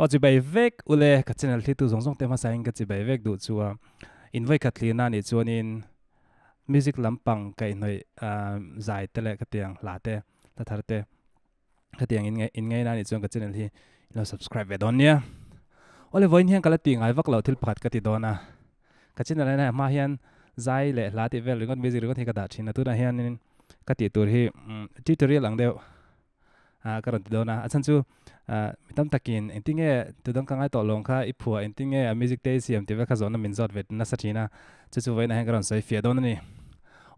o chi bai vek ule ka channel thi tu zong zong te ma saing ka chi bai vek du chuwa invite ka thlina ni chuan in music lampang kai noi zai tele ka tiang la te ta thar te ka tiang in ngai na ni chuan ka channel hi lo subscribe ve don nia ole voin hian kala ti ngai vak lo thil pakhat ka ti dona ka channel na ma hian zai le la ti vel ringot music ringot hi ka da thina tu na hian in ka ti tur hi tutorial ang deu karon ti dona achan chu mitam takin entinge tudang kangai to long kha iphua entinge music te siam ti ve kha zona min zot vet na sathina chu chu veina hang karon sai fia don ni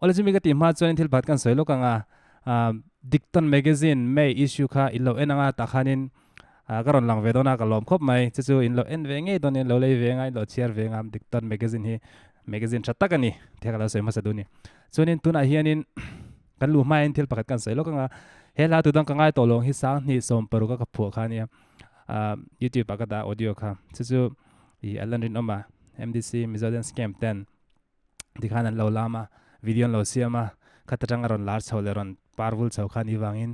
ole chu mi ka ti ma chuan thil phat kan soi lo kanga dikton magazine may issue kha ilo enanga ta khanin karon lang ve dona ka lom khop mai chu chu in lo en ve nge don in lo lei ve ngai lo chiar ve ngam dikton magazine hi magazine thatakani thekala soi ma sa duni chuanin tuna hianin kan lu mai thil pakhat kan sai lo kanga hela tudang kangai to long hi sang ni som paru ka phu khania youtube ka da audio kha chu I alan rin oma mdc mizoden scam 10 dikhanan lo lama video lo siama khatang ron lar chholeron parvul chau khani wangin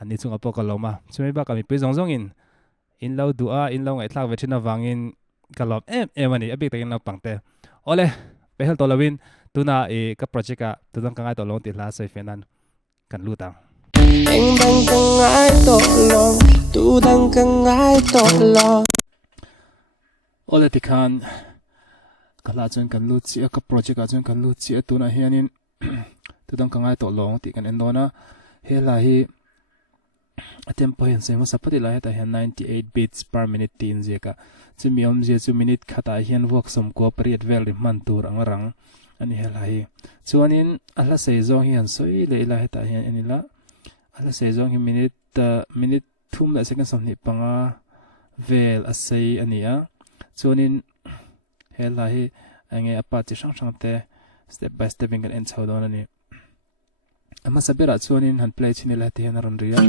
ani chunga pokaloma chumi ba kami pe zong zong in lo dua in lo ngai thlak vethina wangin kalom ani abik takin lo pangte ole pehel to lawin tuna ka project ka tudang kangai to long ti la sai fenan kan lutang anh đang cần ai tổ lòng tu đang cần ai tổ lòng ole tikhan kala chun kan lu chi ka project a chun kan lu chi tu na hianin tudang kangai to long ti kan endona hela hi tempo hian sema sapati la heta hian 98 beats per minute tin jeka chumiom je chu minute khata hian work som ko period vel ri man tur angarang ani hela hi chuanin ala sei zo hian soi le la heta hian anila ala sei zo hi minute thum la second som ni panga vel a sei ania chuanin hela hi ange apa chi sang sang te step by step in kan en chhodon ani ama sabera chuanin han play chini la te hian ron ria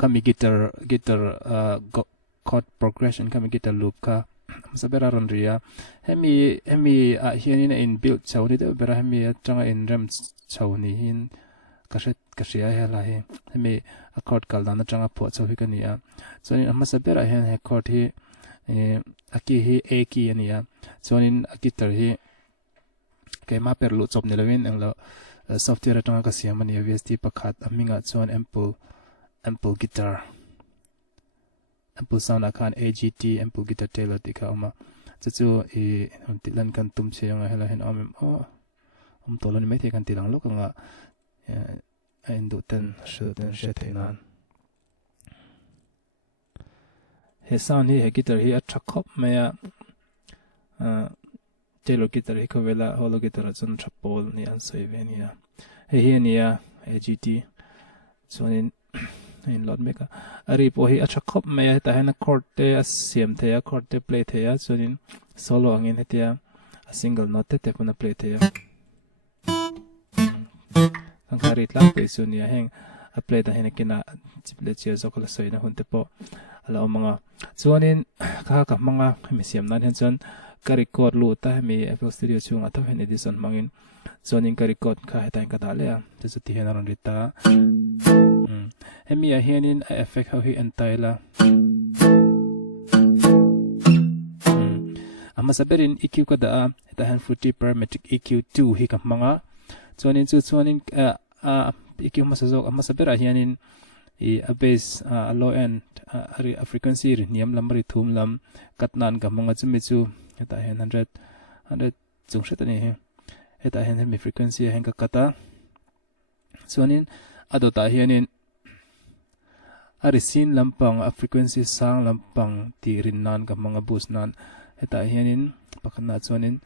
kami guitar chord progression kami guitar loop ka sabera ron ria hemi a hianin in build chawni de bera hemi atanga in rem chawni hin kashia hela hi hemi a chord kaldana tanga pho chawi kania chuanin ama sabera hian he chord hi aki hi a ki ania chuanin a guitar hi kema perlu chop nelawin anglo software atanga ka siamani vst pakhat aminga chuan ample guitar ample sound akhan AGT ample guitar tailor tika oma chu tilan kan tum cheyanga hela hen toloni mai the kan tilang lokanga indu ten shethenan he sound hi guitar hi athakop maya tailor guitar hi kovela holo guitar chun thapol ni an soivenia he nia AGT chuanin in lot meka ari po hi acha khop me ta hena chord te a siam the a chord te play the ya chuanin solo angin hetia a single note te puna play the ya ang kari tlang pe sunia heng a play ta hena kina chiple chia zokala soina hunte po ala mga chuanin ka mga mi siam nan hen chon ka record lu ta mi FL Studio chung atho hen edison mangin chuanin ka record ka hetain ka dale ya chu ti hena ron rita hemi a hianin a effect how hi antaila ama saberin EQ ka da ta han fruity parametric EQ2 hi ka manga chuanin EQ masazok ama sabera hianin a bass a low end a frequency ri niam lamri thum lam katnan ka manga chumi chu ta hen 100 chungset ani he ta hen hemi frequency hen ka kata chuanin adota hianin arisin lampang a frequency sang lampang tirin nan ka mga boost nan heta hianin pakana chuanin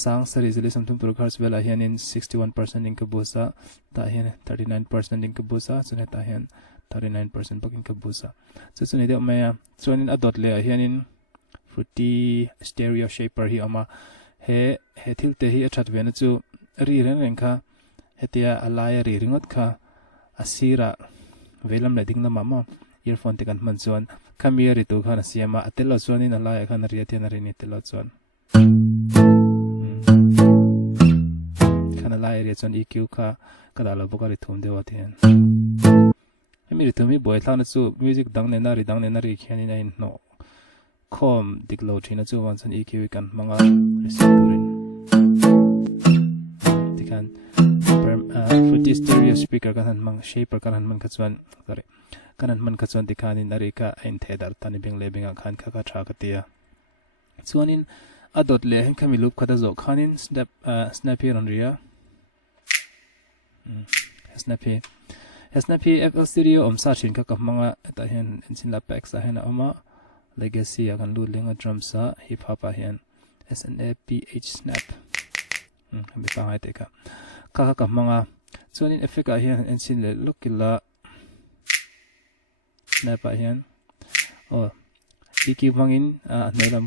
sang sa resolution tum pro hertz vela hianin 61% in ka busa ta hian 39% in ka busa chun heta hian 39% pakin ka busa chuni de maya chuanin adot le hianin fruity stereo shaper hi ama he thil te hi athat vena chu ri ren kha hetia alaya ri ringot kha asira velam le ding lama ma earphone te kan man chuan khamia ri tu khana siama atelo chuan in ala khan ria te na ri ni telo chuan khana la area chon EQ kha kada lo boka ri thum dewa thian mi ri thumi boy thana chu music dang ne na ri khiani na in no khom diklo thina chu wan chon EQ kan manga receptorin tikan fruity stereo speaker kan han mang shaper kan han man khachuan sorry kan han man khachuan tikhanin arika ein thedar tani bing le binga khan kha kha tha ka tia chuanin adot le hen khami loop khada zo khanin snappy ron ria snappy FL Studio omsa thin kha ka manga ta hen enchin la packs a hen ama legacy a kan lu lenga drum sa hip hop a hen SNAPH snap bi pa hai te ka ka manga chuanin effect a hen enchin le lokila snap a hen EQ mangin nelam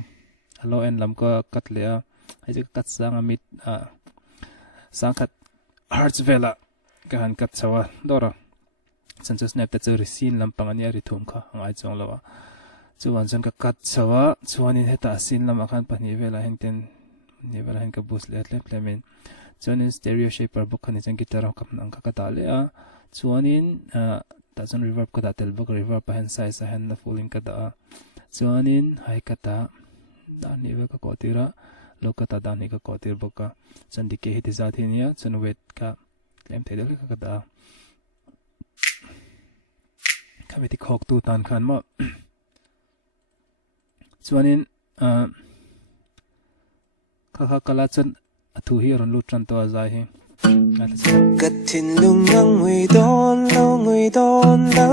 low end lam ko kat le a ai je kat sang amit sang khat hearts vela ka han kat chawa dora sancho snap ta chu receive lam pangani ri thum kha angai chong lawa chuan chan ka kat chawa chuanin heta sin lam akhan pani vela hengten ni vela hen ka boost le plemin chuanin stereo shaper book khani chang guitar kam nang ka ta le a chuanin ta chan reverb ka da tel book reverb pa hen size a hen na falling ka da chuanin hai ka ta dani ve ka kotira lokata dani ka kotir boka chandi ke hiti zathinia chan wet ka claim thedel ka da kamiti khok tu tan khan ma chuanin kha kala chan athu hi ron lu tran to za hi Katin lungang ngui don lo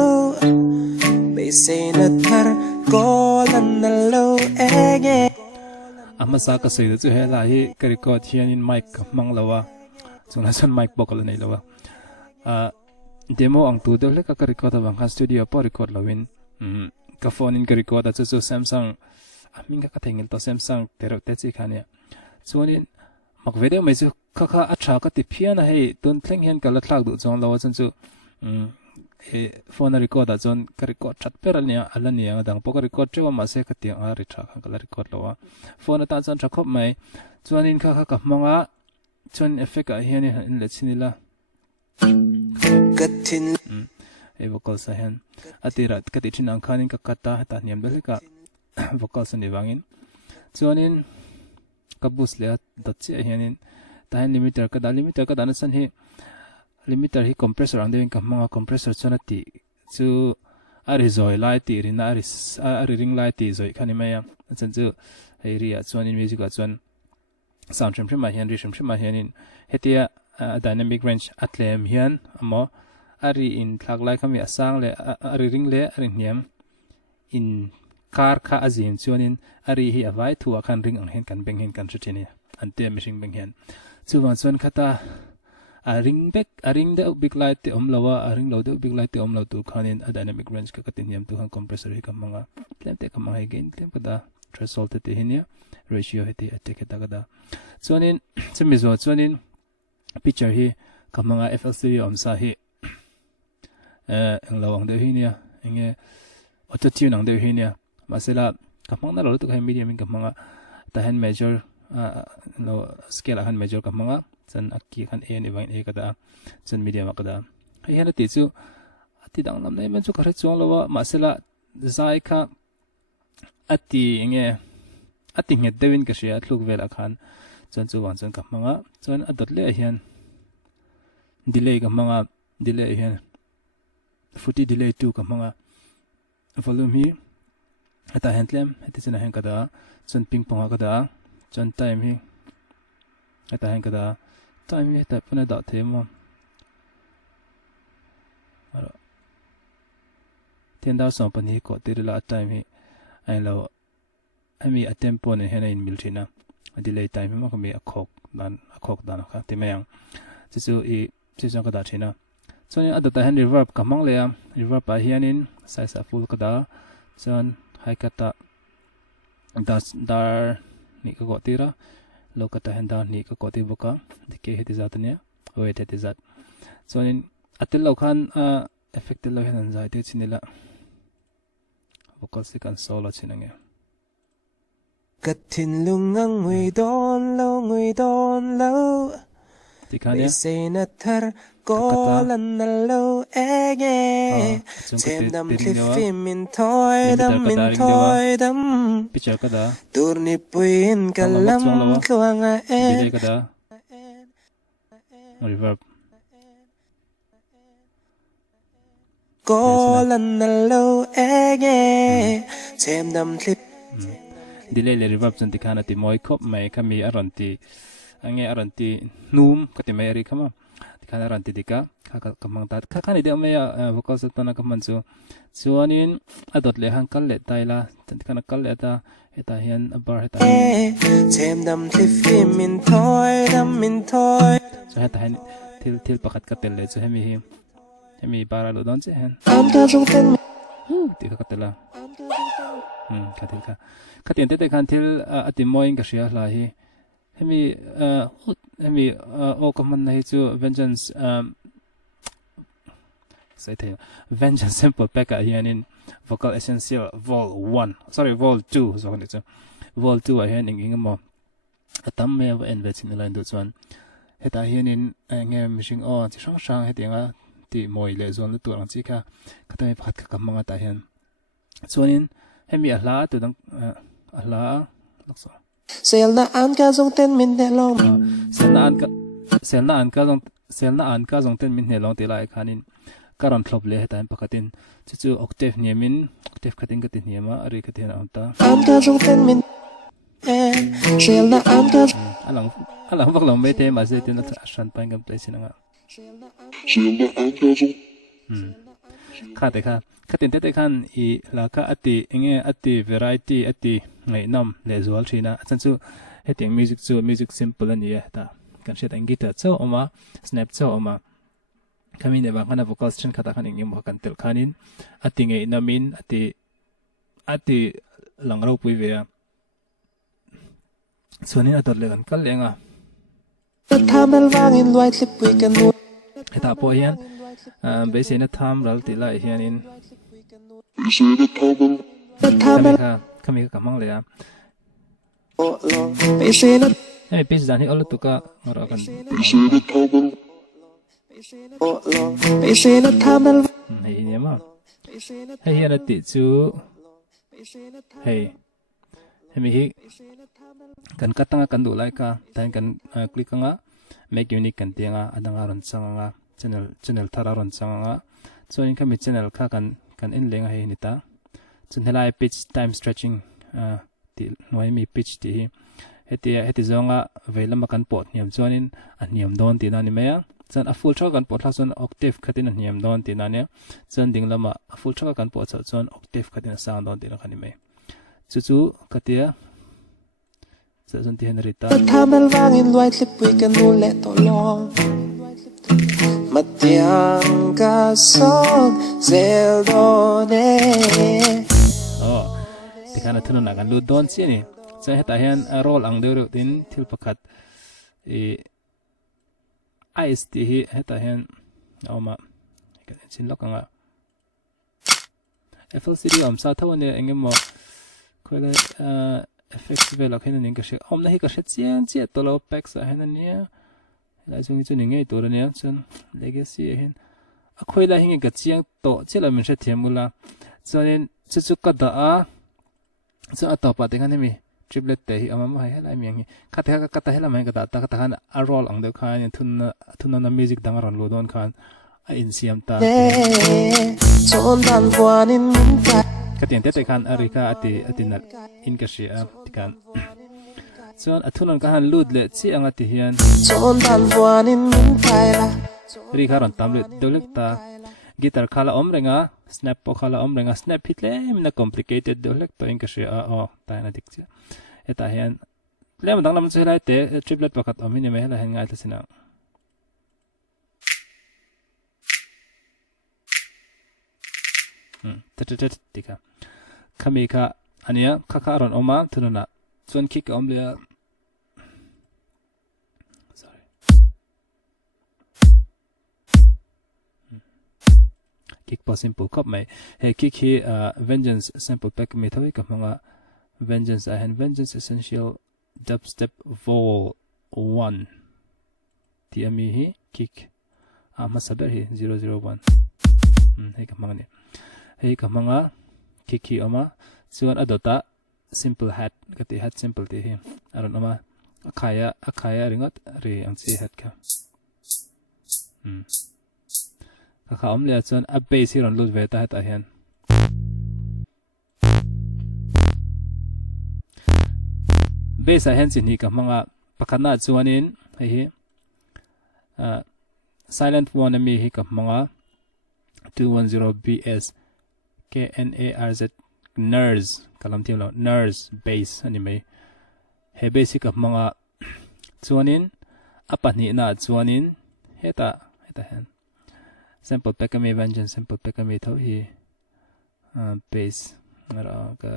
Bay say na thar ko lan na lo ege ama sa ka sei chu hela hi ka record hian in mic mang lawa chuna chan mic bokal nei lawa demo ang tu de le ka record awang kha studio po record lawin ka phone in ka record a chu Samsung aming ka thengil to Samsung tero te chi khania chuanin mak video mai chu kha acha ka ti phiana hei tun thleng hian kala thlak du chong lawa chan chu phone record a chon ka record chat perania alania dang po ka record chewa ma se ka ti a ri tha kha kala record lawa phone ta chan thakop mai chuanin kha ka manga chon effect a hian in le chinila Katin vocal sa hen atirat ka ti thin ang khanin ka kata ta niam bel ka vocal sa ni wangin chuanin ka boost le dot che hianin ta hen limiter ka dan san hi limiter hi compressor ang devin ka manga compressor chona ti chu ari zoi lai ti rina ari ring lai ti zoi khani maya chan chu hei ria chuanin music a chuan sound trim ma hian ri trim ma hianin hetia dynamic range atlem hian amo ari in thak lai khami asang le ari ring le ari niam in car kha azim chuanin ari hi avai thu akhan ring ang hen kan beng hen kan chini ante mishing beng hen chuwan chuan khata a ring de big light te omlawa a ring lo de big light te omlo tu khanin a dynamic range ka katin yam tu han compressor hi kamanga tlem te kamanga gain tlem kada threshold te hinia ratio heti attack ta kada chuanin chemizo chuanin picture hi kamanga FL Studio omsa hi englo ang de hinia enge auto tune ang de hinia masela kamanga lo tu kai medium kamanga ta hand major lo scale han major kamanga chan akki khan a ni wang e kada chan medium kada hian ti chu ati dang lam nei men chu khare chuang lawa masela zai kha ati nge ati nge devin ka sia thluk vela khan chan chu wan chan ka manga chan adot le hian delay ka manga delay hian futi delay 2 ka manga volume hi ata handlem ati chana hen kada chan ping pong kada chan time hi ata hen kada time hi ta puna da themo aro tenda so pani ko tirila time hi ai lo ami atempo ne hena in milthina delay time ma kami akhok dan kha timayang chu I chu ka da thina choni adata hen reverb kamang le reverb pa hianin size a full kada chan hai kata dar ni ko tira lokata hen dar ni ko ti boka dike heti zatania wait heti zat chonin atil lo khan effect lo hen anjai te chinila vocal se kan solo chinange Katin lungang ngui don lo ti khania say na thar kolan na lo ege chem dam cliffy min thoi dam picture kada turni puin kalam tluanga delay kada reverb kolan na lo ege chem dam clip delay le reverb chan ti khana ti moi khop mai kami aron ti ange aron ti num kati mai ri khama ti khana aron ti dika kha kamang ta kha khani de me vocal sa tana kaman chu chuanin adot le hang kal le taila ti khana kal le ta eta hian bar heta chem dam cliffy min thoi so heta hin til pakhat ka tel le chu hemi bara lo don che hen am ka jong ten ti ka tela katil ka katin te kan til ati moing ka sia la hi hemi o command na hi chu vengeance say the vengeance sample pack hian in vocal essential vol 2 so kan chu vol 2 hian ing mo atam me en ve chin line do chuan heta hian in nge mishing o chi sang hetinga ti moi le zon lu turang chi kha khatai phat kha kamanga ta hian chuanin hemi ahla tu dang ahla lakso sel na an ka jong ten min ne long selna an ka jong ten min ne long te lai khanin karan thlop le hetain pakatin chu octave niamin octave khatin ka ti niama ari khatin amta an ka jong ten min sel na an ka alang vak long me te ma se tin ashan paing kam place sinanga kha khatin te khan I laka ati variety ati ngai nam le zual thina achan chu heting music simple ani ta kan shet ang guitar cho oma snap cho oma kami ne ba kana vocal string khata khan ingim kan tel khanin ati ngai namin ati langrau pui ve sonin ator le kan kal lenga thamel wangin loi clip we kan heta po hian besina tham ral ti lai hian in kami ka kamang le ya besina ei pis dan hi ol tuka ngora kan besina thamel ei ni ma hei hian ati chu hei hemi hi kan katanga kan du lai ka tan kan click anga make unique kan tianga adanga ron changa channel thara ron changa chuan kami channel kha kan in lenga hei nita chun helai pitch time stretching ti noi mi pitch ti heti zonga veilama kan pot niam chuanin a niam don ti na ni meya chan a full track kan pot la chun octave khatin a niam don ti na ne chan dinglama a full track kan pot chun octave khatin a sound don ti na khani me chu katia chun ti henrita thamel wangin loi clip we kan le to long matiang ka song zel done tikana thuna na kan lu don chi ni cha heta hian a roll ang deu tin thil pakhat ice ti hi heta hian oma kan chin lokanga FLCD sa thawne engemo khoile effects vela khaina ning ka she omna hi ka she chian che tolo packs a hena nia lai chung chu ningai tur ania chun legacy hin a khoila hingi ka chiang to chela min she themula chuanin chu ka da a chu atopa te kan mi triplet te hi amama hai helai miang hi khatha ka ta hela mai ka ta ka khan a roll ang de khan thunna na music dangaron lo don khan a in siam ta chon dan kwanin ta katien te khan arika atinal in ka shi a tikan chuan athunan ka han lut le chi anga ti hian chon dan kwanin taila ri kharon tamle dolek ta guitar khala omrenga snap po khala omrenga snap hitle mina complicated dolek to in ka shi a ta na dik chi eta hian lem dang lam chu lai te triplet pakhat omini me hela hen ngai tlasina tika kami ka ania kha ron oma thununa chuan kick omle sorry kick po simple cop mai he kick hi vengeance sample pack me thoi ka manga vengeance and vengeance essential dubstep vol 1 ti ami hi kick ama saber hi 001 hei kamang ni hei kamanga kick hi ama chuan adota simple hat kati hat simple ti hi aron ama akhaya ringot ri ang chi hat ka ka om le chuan a base hi ron lut ve ta ta hian base a hen chin hi kamanga pakhana chuanin hei hi silent one ami hi kamanga 210 bs KNARZ nurse kalam tim lo nurse base ani mai he basic kamanga chuanin apani na chuanin heta hen sample pekami vengeance sample pekami tho hi base ara ka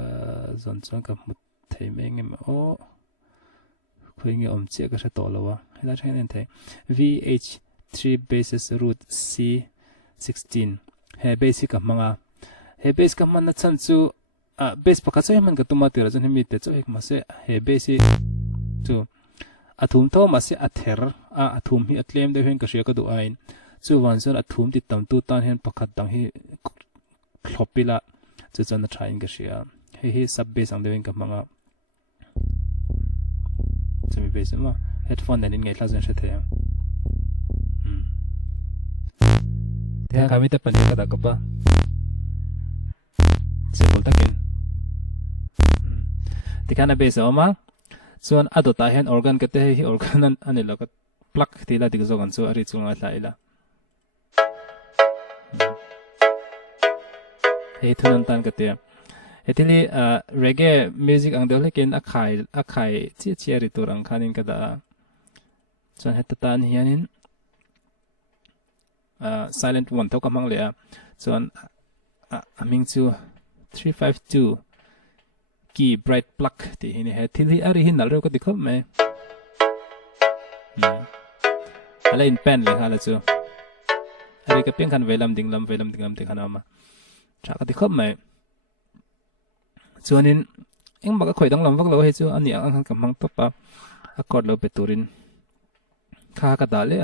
zon chuan ka mut thei mengem o khoinge om che ka to lawa hela thenen thei VH3 bases root C16 he basic kamanga he base ka man na chan chu base pakha choi man ka tuma tira chan hemi te choi ma se he base chu athum tho ma se ather athum hi atlem de hen ka ria ka du ain chu wan zon athum ti tam tu tan hen pakhat dang hi thlopila chu chan na thain ka ria he sub base ang dewen ka manga chumi base ma headphone nen ngai thla jan the te kami te pan ka da ka ba simple takin tikana base oma chuan adota hen organ ka te hi organ an anilo ka plug tila dik zogan chu ari chunga thlaila hei thunan tan ka te etili reggae music ang dole ken akhai chi ri turang khanin ka da chuan heta tan hianin silent one to kamang le chuan aming chu 352 key bright plug ti hini he thili ari hin nalro ka dikhom me ala in pen le hala chu ari ka pen khan velam dinglam te khana ma cha ka dikhom me chuanin eng baka khoidang lam vak lo he chu ani ang kamang to pa accord lo peturin kha ka dale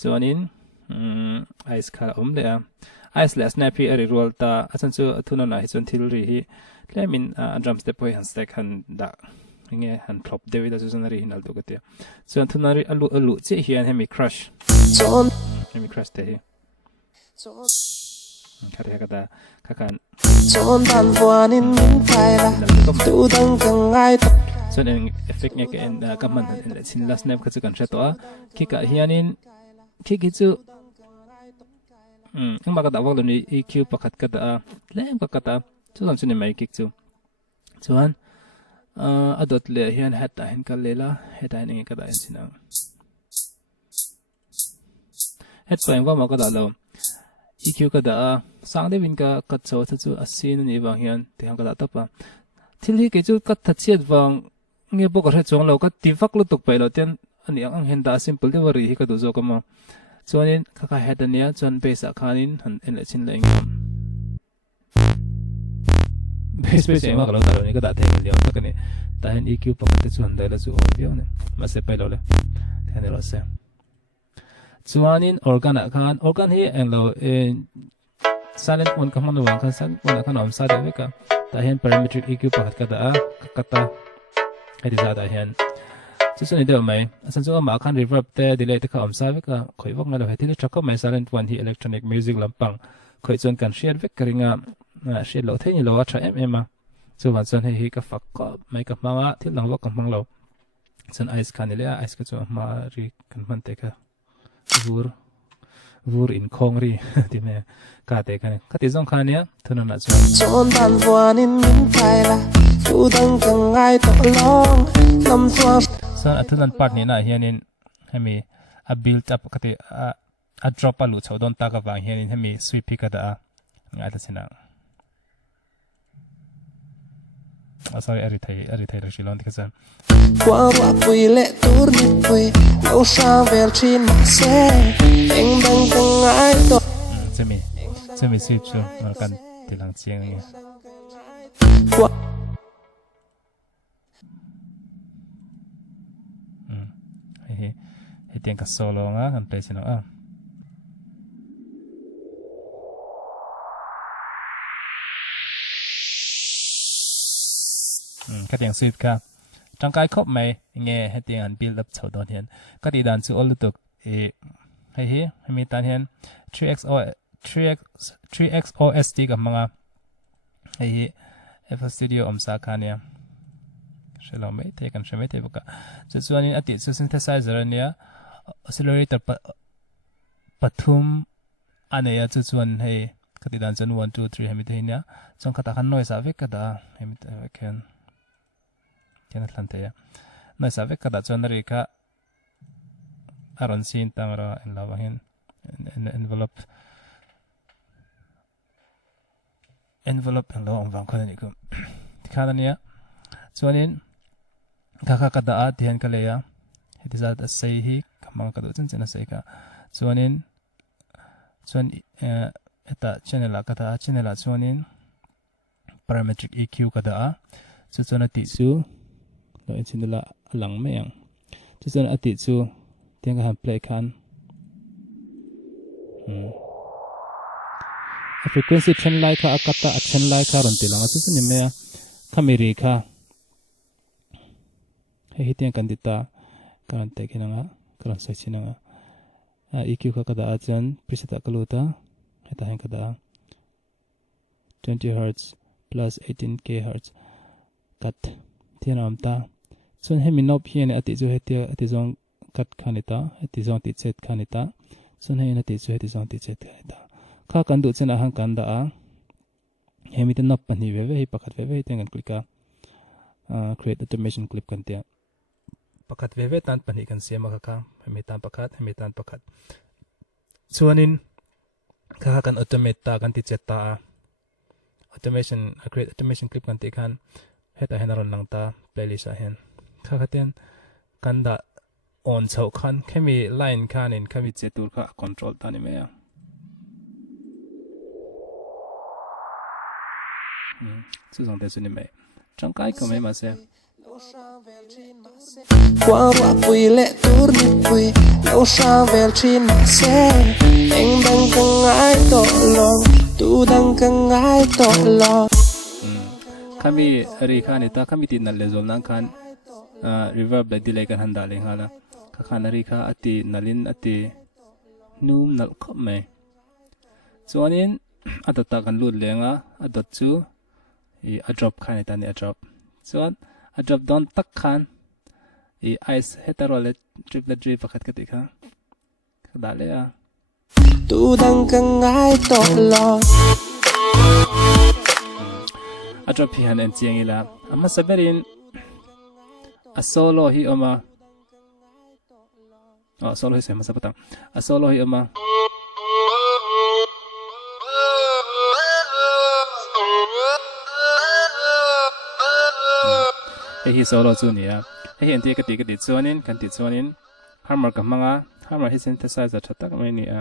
chuanin ice kha om le ice la snappy ari roll ta achan chu thuna na hi chon thil ri hi lemin drum step poi han stack han da nge han flop dewi da chu nari hinal to kate chuan thuna ri alu che hian hemi crush te hi khare ka da ka kan chon dan buanin min thaila tu dang kang ai chuan effect nge ke en ka man en sin la snap kha chu kan hre to ki ka hianin ki chu ang baka da walo ni EQ pakhat ka da lem ka kata chuan chuni mai kik chu chuan adot le hian hat ta hen ka lela heta ni ka da en china het pa engwa ma ka da lo EQ ka da sang de win ka kat chaw chu asin ni wang hian te hang ka da ta pa thil hi ke chu kat tha chet wang nge bo ka re chong lo ka ti vak lo tok pai lo ten ani ang hen da simple de wari hi ka du zo ka ma chuanin kaka hetania chuan base khanin han en chin leng base ema kalo ta ni ka da the leo ta kani ta hen EQ pakate chuan dai la chu obvio ne ma se pai lo le thane lo se chuanin organ hi englo silent one ka man wa khan san one khan om sa da ve ka ta hen parametric EQ pakat ka da kata hedi za da hen chu ni deu mai asan chu ma khan reverb te delay te kha om sa ve ka khoi wak ma lo heti le thak mai silent one hi electronic music lampang khoi chon kan share ve karinga share lo thei ni lo tha em ma chu wan chon hi ka fak ko mai ka ma thil lang lo ka mang lo chon ice khan le ice ka chu ma ri kan man te ka vur in khong ri ti me ka te kan ka ti zong khan ya thuna na chon dan buanin min thaila tu dang kang ai to long nam chwa san athunan part ni na hianin hemi a build up kate a drop alu chodon ta ka wang hianin hemi sweep ka da ngai ta china sorry ari thai rashi lon dikha san qua wa pui le tur ni pui lo sa vel chin se eng dang kang ai to chemi sweep chu mar kan tilang chiang ni tiếng cả solo nga kan play sin a cái tiếng sweet ka trong cái khop mai nghe hết tiếng an build up chau don hian cái đi đàn chu all tục e hay hi mi tan hian 3xOST ka manga hay hi FL Studio omsa khania shelo mai te kan sheme te baka chu chuanin ati chu synthesizer ania accelerator pathum aneya chu chuan hei cái đi đàn chân 1 2 3 hemi te nia chong khata khan noise avek ka da hemi te khen kena tlanteya noise avek ka da chon ri kha aron sin tamara en lawahin envelope en lo ong khon ni kum khadania chuanin kha ka da a thian ka leya hetiza da sei hi kamang ka do chen chen sei ka chuanin eta channel ka da channel a chuanin parametric EQ ka da a chu chona ti chu lo en chinula lang meng chu chona ati chu tiang ka play khan a frequency trend like ka akata a trend like ka ron tilanga chu ni me khamiri kha he tiang kan dita kan te kinanga kan sai chinanga EQ ka kada ajan preset akaluta heta hen kada 20 Hz plus 18 kHz kat thiana amta chun hemi nop hian ati chu hetia ati zong kat khanita ati zong ti chet khanita chun he na ti chu heti zong ti chet khanita kha kan du chen a hang kan da a hemi te nop pani ve hi pakhat ve tengan klika create automation clip kan tia pakhat ve tan pani kan siama kha hemi tan pakhat chuanin kha kan automate ta kan ti chet ta automation create automation clip kan ti khan heta henaron langta playlist a hen kha khaten kan da on chau khan khemi line khan in khami chetur kha control ta ni me ya chu song te chu ni me trong cái ko me ma se qua qua pui lệ tour đi pui lâu sang về trên mặt xe anh đang cần ai tội lo tu đang cần ai tội lo kami ri khan ta kami tin na le zol nang khan reverb la delay kan handa le hala ka khan ri kha ati nalin ati num nal khop me chuanin adata kan lut lenga adot chu I a drop khan ta ni a drop chuan a drop down tak khan I ice heterole triple G pakhat ka ti kha da le a tu đang cần ai tội lo a drop hi han en chiang ila amma saberin a solo hi oma solo hi sema sapatang a solo hi oma hi solo chu nia hi en ti ka ti chuanin kan ti chuanin hammer ka manga hammer hi synthesizer thatak mai ni a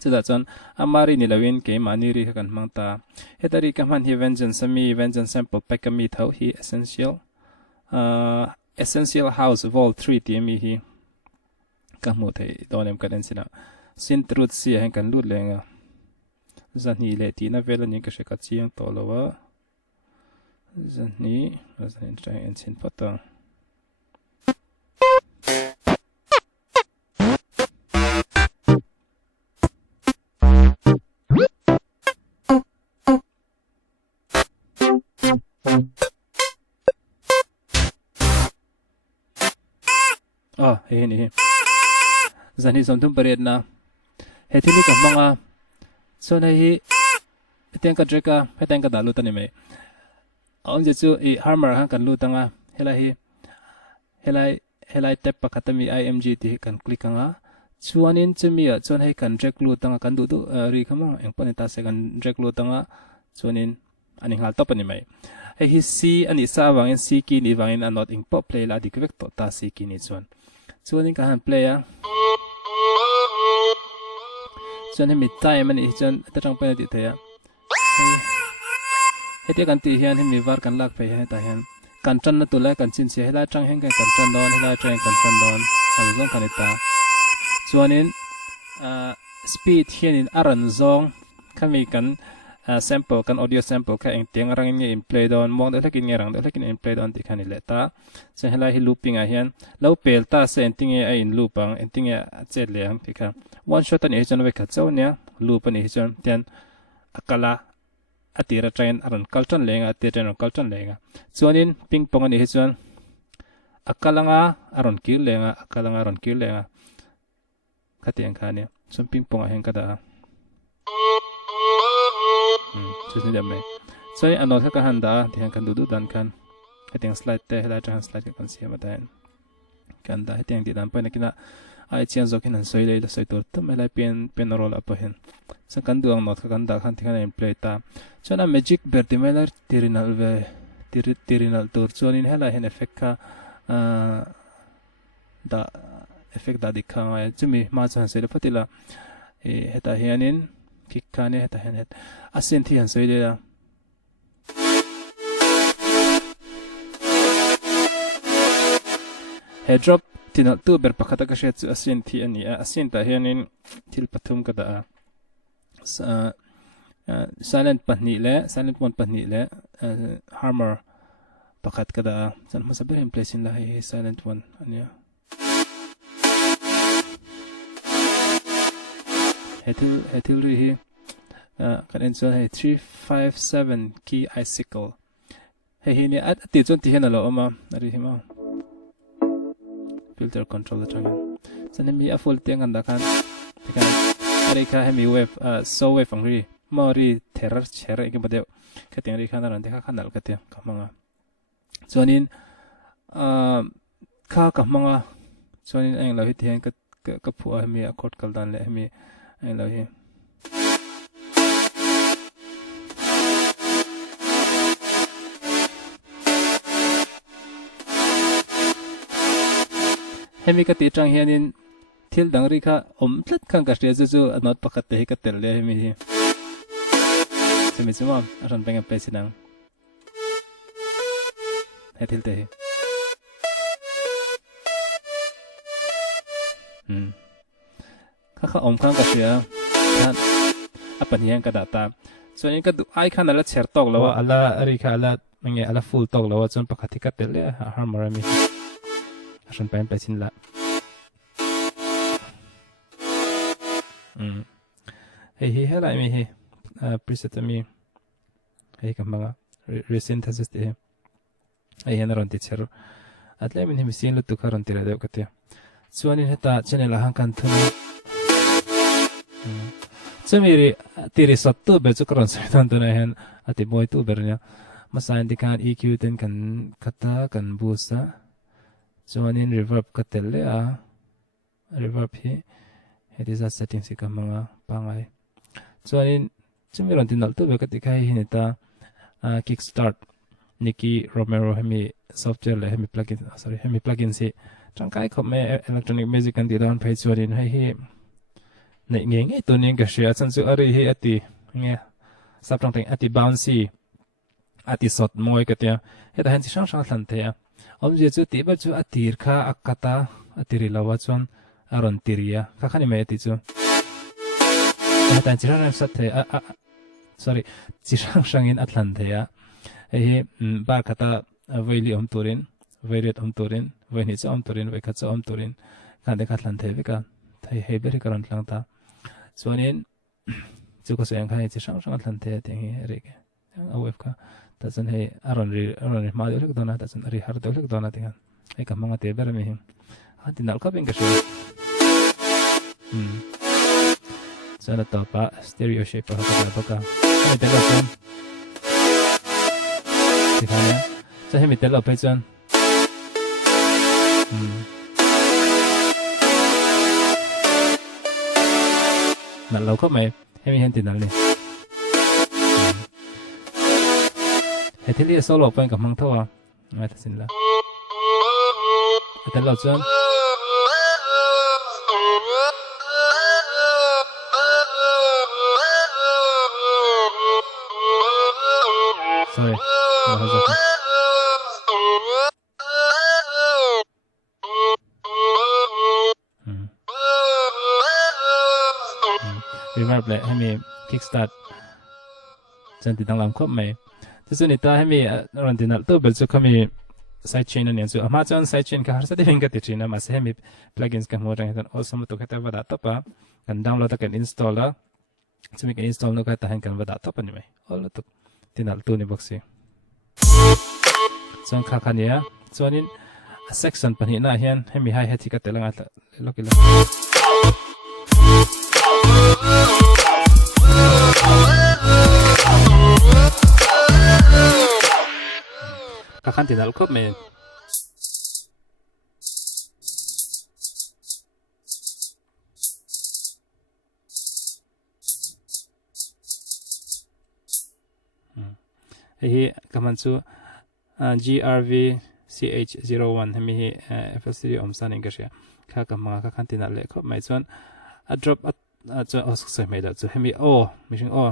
chuda chon amari ni lawin ke mani ri kan mangta hetari ka man hi vengeance sample pack mi thau hi essential house vol 3 tmi hi ka mu thei donem kan sina sin truth si hen kan lut lenga zani le ti na vela ni ka sheka chiang to lowa zani try and sin pata ni zani somtum paret na hethili ka manga so na hi teng ka treka heteng ka dalu tani me on je chu I hammer han kan lu tanga helai tap pakhatami img ti kan click anga chuanin chumi a chon hei kan track lu tanga kan du ri khama engpani ta se kan track lu tanga chuanin ani ngal to pani mai hi c ani sa wangin c ki ni wangin anot ing pop play la dik vek to ta c ki ni chuanin ka han play a chuan hemi time ani chuan atang pa ti theya heti kan ti hian hemi war kan lak phei he ta hian kan tran na tu la kan chin se hela tang heng kan tran don hela tran kan tran don al zong kan ta chuanin speed hianin aran zong khami kan sample kan audio sample kha eng tiang rang nge in play don mong da lakin nge rang da lakin in play don ti khani leta se helai hi looping a hian lo pel ta se enting e in loopang enting e chet leng ti kha one shot an e chon ve kha chawnia loop ani hi chon tian akala atira train aran kalton lenga atira kalton lenga chuanin ping pong ani hi chon akalanga aron kil lenga akalanga aron kil lenga khatiang khani chon ping pong a heng kada chusin jam mai choi anot kha handa thiang kan du dan kan hetiang slide te hela tran slide kan siam atan kan da hetiang di dan paina kina ai chian zokin an soi le soi tur tum elai pen roll up hen sa kan duang not kan da khan thiang in play ta chona magic vertimelar tirinal ve tirinal tur chonin hela hen effect kha da effect da dikha chumi ma chan se le fatila e heta hianin kikkane heta hen het asen thi han soi le head drop tinal tu ber pakhata ka shet asen thi ani asen ta hianin thil pathum ka da silent pahni le silent one pahni le hammer pakhat ka da san ma saber in place in la hi silent one ania hetil ri hi kan en chon he 357 key icicle he ni at ti chon ti hena lo ama ari hima filter control the chang san mi a full teng anda khan tikan ari kha hemi wave so wave angri mori therar chera ke bade khateng ri khan ran dekha khanal kate kamanga chonin kha kamanga chonin ang lo hi thian ka phu a mi a khot kal dan le hemi ang lo hi hemi ka ti tang hianin thil dangri kha omtlat khang ka stre chu anot pakhat te hi ka tel le hemi hi semi chuma aran penga pesinang hetil te hi kha om khang ka sia han apan hian ka data so in ka du ai khan ala cher tok lawa ala ari kha ala nge ala full tok lawa chon pakhathi ka tel le har marami asan pen pesin la hey hela mi he preset mi hey kamanga resynthesis te hey hanaron teacher atle min hemi sin lu tu kharon tira de kate chuanin heta channel a hang kan thuna chamiri tiri sattu be chukron sai tu na hen ati boy tu bernya masain dikan eq ten kan kata kan busa chuanin reverb ka tel le a reverb hi hetiza settings si kamanga pangai chuanin chumiron tinal tu be ka tikai hineta kickstart Nicky Romero hemi software le hemi plugin si tangkai khome electronic music kan didan phai chuanin hi nei nge to ning ka shia chan chu ari hi ati nge saptang teng ati bouncy ati sot moi ka tia heta han chi sang sang thlan the om je chu ti ba chu atir kha akata atiri lawa chon aron tiria kha khani me ti chu heta chi sang sat the sorry chi sang sang in athlan the ya hi bar khata veili om turin veiret om turin veini cha om turin ve kha cha om turin kan de kha thlan the ve ka thai he beri karon tlang ta chuanin chu ko sang khai chi sang sang thlan the teng hi re ke awef ka ta chan he aron ri ma de lek dona ta chan ari har de lek dona tingan he ka manga te ber me hi ha tin dal ka beng ka shu chana ta pa stereo shape ha ka ka he te la chan dikhaya cha he mi te la pe chan nãy lâu có mày em hiện tiền nãy hệ thiết lý solo bên cầm măng thô à mày thật xin là tên lâu chân sorry reverb le hemi kickstart chan ti dang lam khop mai chu ni ta hemi ron tin al to bel chu khami sidechain anian chu ama chan sidechain ka har sa de hinga ti china ma se hemi plugins ka mo rang tan awesome to khata wada to pa kan download kan install la chumi kan install no ka ta han kan wada to pa ni mai all to tin al to ni boxi chon kha khania chonin section pani na hian hemi hi hathi ka telanga lokila ka khan tin al khop me hi kaman chu GRV CH01 hemi hi FL3 omsan ingasya kha ka mga ka khantina le khop mai chon a drop a chu osksai mai da chu hemi o mishing o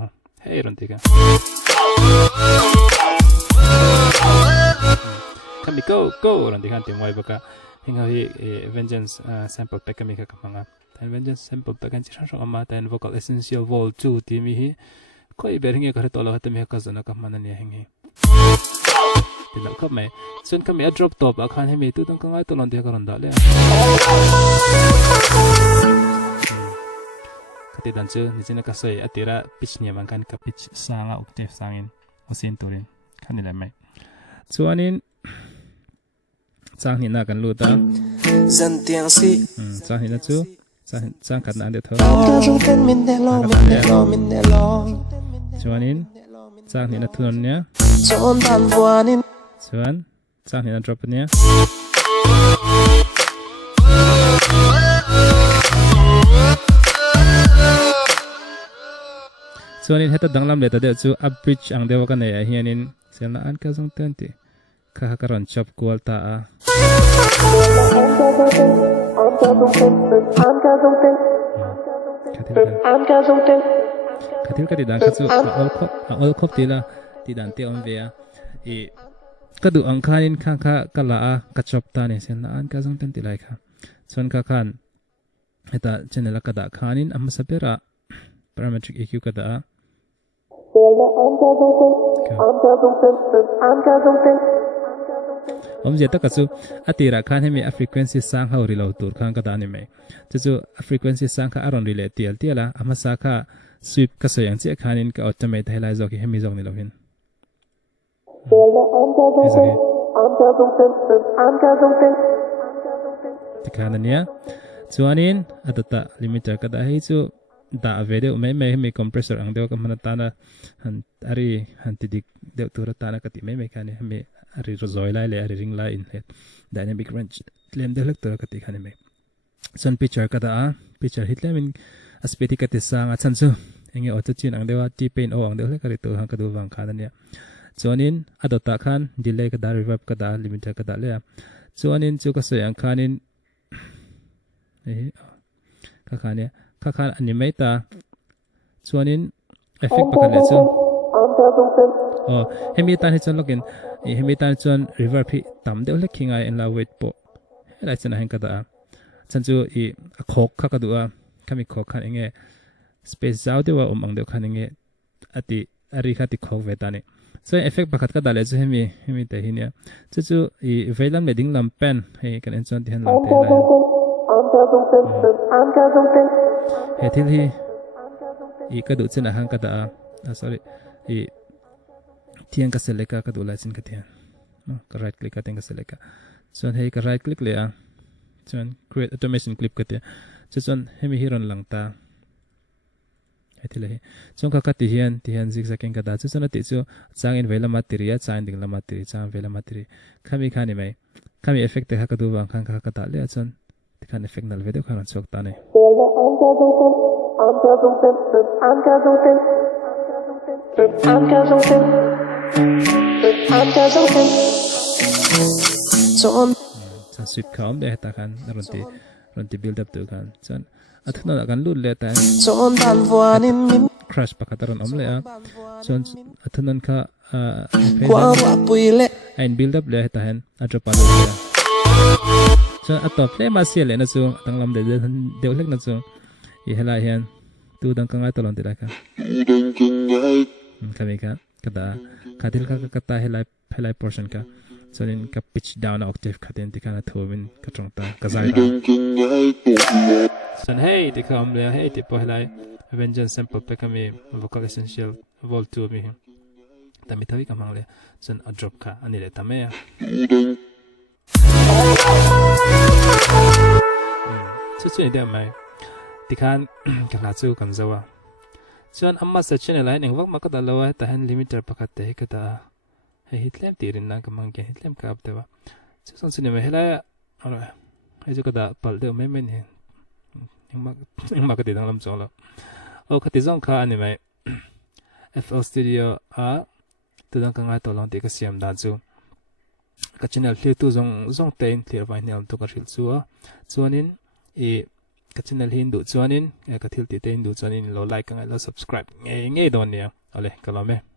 hey ron tika kami go ron tika tim wai baka hinga hi vengeance sample pack kami ka mga tan vengeance sample pack kan chi sang ama tan vocal essential vol 2 ti mi hi khoi ber hinga ka to lo ha mi ka zona ka manani hingi tin khop mai chun kami a drop top a khan hemi tu tang ka ngai to lon de ka ron da le kati dan chu ni china ka soi atira pitch ni man kan ka pitch sanga octave sangin osin turin khani la mai chuanin chang ni na kan lu ta dần tiếng si chang ni na chu chang khat na de tho ca rung tên min de lo chuanin chang ni na thun nya chọn tan buanin chuan chang ni na drop nya chuanin heta danglam le ta de chu up bridge ang dewa ka nei a hianin selna an ka jong ten ti kha ka ron chop kwal ta a katil ka ti dang ka chu all khop ti la ti dan te on ve a e ka du ang khanin kha ka la a ka chop ta ne selna an ka jong ten ti lai kha chuan ka khan heta channel ka da khanin am sapera parametric EQ ka da a je ta ka chu atira khan hemi a frequency sang ho rilo tur khan ka da ni mai chu a frequency sang kha aron relate tiala ama sa kha sweep ka soyang che khanin ka automate helai zo ki hemi zong ni lohin tikhanania chuanin adata limiter ka da hi chu da video mai hemi compressor ang deu ka mana tana han ari han tidik deu tur tana ka ti mai khani hemi ari rozoi lai le ari ring lai in le dynamic range lem de lek tur ka ti khani mai son picture ka da picture hitlemin aspeti ka ti sang a chan chu engi auto chin ang dewa ti pain o ang deu le ka ri tu han ka du wang khanania chuanin adota khan delay ka da reverb ka da limiter ka da le chuanin chu ka soyang khanin ka khania ka khan animate chuanin effect pakhat le chu hemi tan hi chon lokin hemi tan chon reverb hi tam deuh le khingai en la wait po helai chana hen ka da chan chu I khok kha ka du a kami khok khan enge space zau dewa ang deuh khan enge ati ari kha ti khok ve ta ni so effect pakhat ka da le chu hemi te hi nia chu I velam le ding lam pen he kan en chon ti han lam te la he thil hi I ka du chena hang ka da sorry I thiang ka select ka du la chin ka thian no ka right click ka teng ka select ka chon he ka right click le a chon create automation clip ka te chon hemi hiron lang ta he thil hi chon ka ti hian zigzag ka da chon ati chu chang in vela matiri a chang ding la matiri chang vela matiri khami khani mai khami effect ka ka du wang khang ka ta le chon tikhan effect nal video khan chok ta ne chan sweep kham de ta khan ronti build up tu khan chan athna kan lut le ta chọn tan buanin min crash pakataron om le a chon athnan kha qua pui le ein build up le ta hen atropa le chon atop le ma se le na chu tanglam de lek na chu I hela hian tu dang ka ngai to lon ti la ka kami ka kata katil ka kata helai portion ka sonin ka pitch down octave khatin ti kana thobin ka tongta ka zai ra son hey ti kam le hey ti po helai vengeance sample pe kami vocal essential vol 2 mi tami thawi ka mangle son a drop ka ani le tame ya chu chu ni de mai ti khan ka la chu kan zawa chuan amma sa channel lai ning wak ma ka da lawa ta han limiter pakat te ka ta he hitlem tirin na ka mang ke hitlem ka ap dewa chu son sine me hela aro he ju ka da pal de me men he ing ma ka ti dang lam cholo o ka ti zong kha ani mai FL Studio a tu dang ka ngai to long ti ka siam da chu ka channel hle tu zong te in clear vai nel to ka ril chu a chuanin e ka channel hindu chuanin ka thil ti te hindu chuanin lo like ka ngai lo subscribe nge don nia ole ka lo me